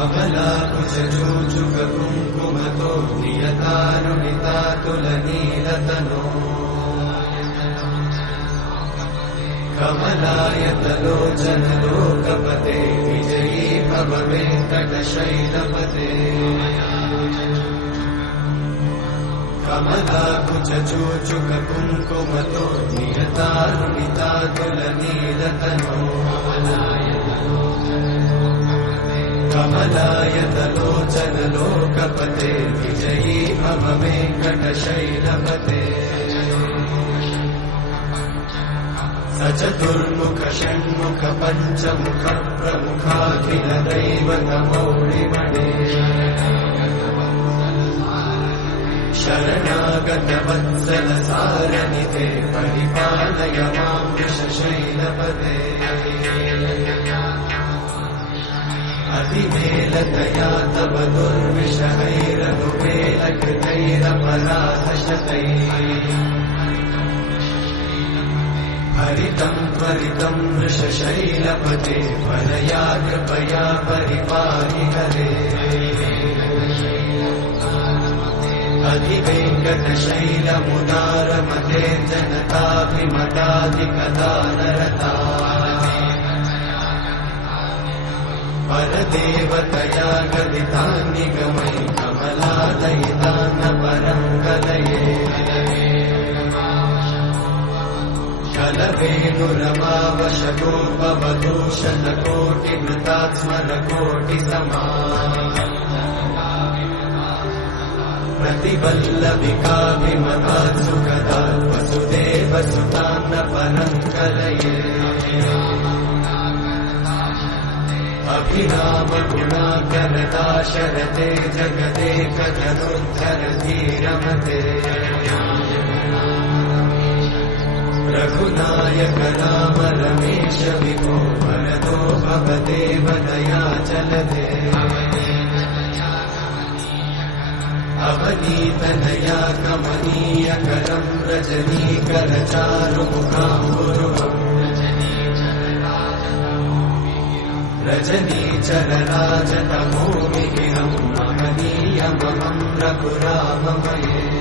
कमलाकुचूचुक कुङ्कुमतो नियतानुनितातुलनीलतनो कमलायतलोचन लोकपते विजयी भव वेङ्कटशैलपते कमलाकुचूचुक कुङ्कुमतो नियतानुनितातुलनीलतनो कमलायतलोचन लोकपते विजयी भव वेङ्कटशैलपते सचतुर्मुख षण्मुख पञ्चमुख प्रमुखाखिल दैवतमौलिमणे शरणागत वत्सल सारनिधे परिपालय मां वृषशैलपते अतिवेलतया तव दुर्विषहैरनुवेलकृतैरपराधशतैः हरितं त्वरितं वृषशैलपते वरया कृपया परिपाहि हरे अधिवेङ्कटशैलमुदारमते जनताभिमताधिकदानरता परदेवतया गदितान्निगमयि कमलादयितान्न परं कलये कलवेणुरमावशतोपवधूषणकोटिमृतात्स्मरकोटिसमा प्रतिवल्लभिकाभिमतात् सुखदात् वसुदेवसुतान्न परं कलये अभिरामगुणाकरदाशरथे जगदेकधनुर्धरधीरमते रघुनायक राम रमेश विभो वरदो भवदेव दयाचलते अवनीतनया कमनीयकरं रजनीकरचारुमुखाम्बुरुहम् रजनीचरराजतमोमिहिरं महनीयमहं रघुराममये।